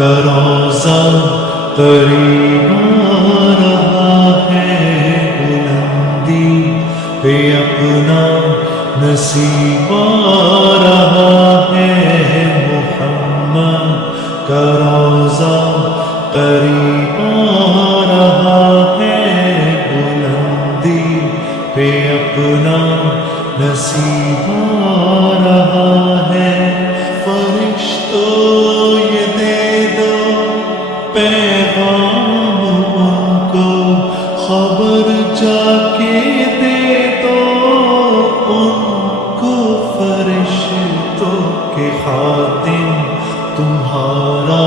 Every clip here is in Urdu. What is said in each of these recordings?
کا روضہ قریب آ رہا ہے، بلندی پہ اپنا نصیب آ رہا ہے، محمد کا روضہ قریب آ رہا ہے، بلندی پہ اپنا نصیب آ رہا ہے۔ فرشتوں یہ دے دو پیغام ان کو، خبر جا کے دے دو ان کو، فرشتوں کے خادم تمہارا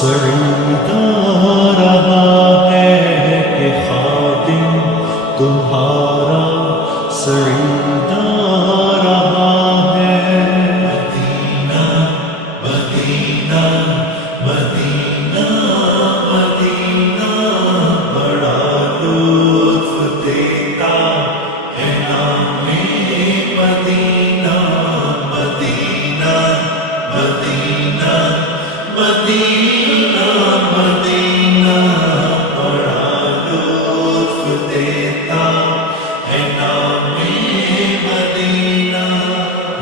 سعید آ رہا ہے، کہ خادم تمہارا سعید آ رہا ہے۔ مدینہ مدینہ مدینہ مدینہ بڑا لطف دیتا ہے نام مدینہ، مدینہ مدینہ مدینہ مدینہ بڑا لطف دیتا ہے نام مدینہ۔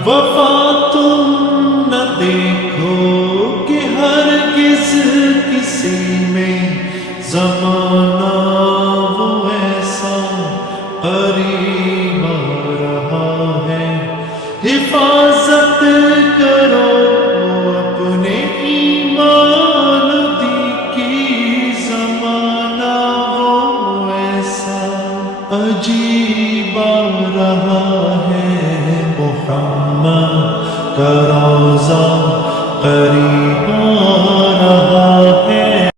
وفا تم نہ دیکھو کہ ہرگز کسی میں زمانہ وہ ایسا قریب آ رہا ہے، حفاظت کرو اپنے ایمان دی کی، زمانہ وہ ایسا عجیب آ رہا ہے، محمد کا روضہ قریب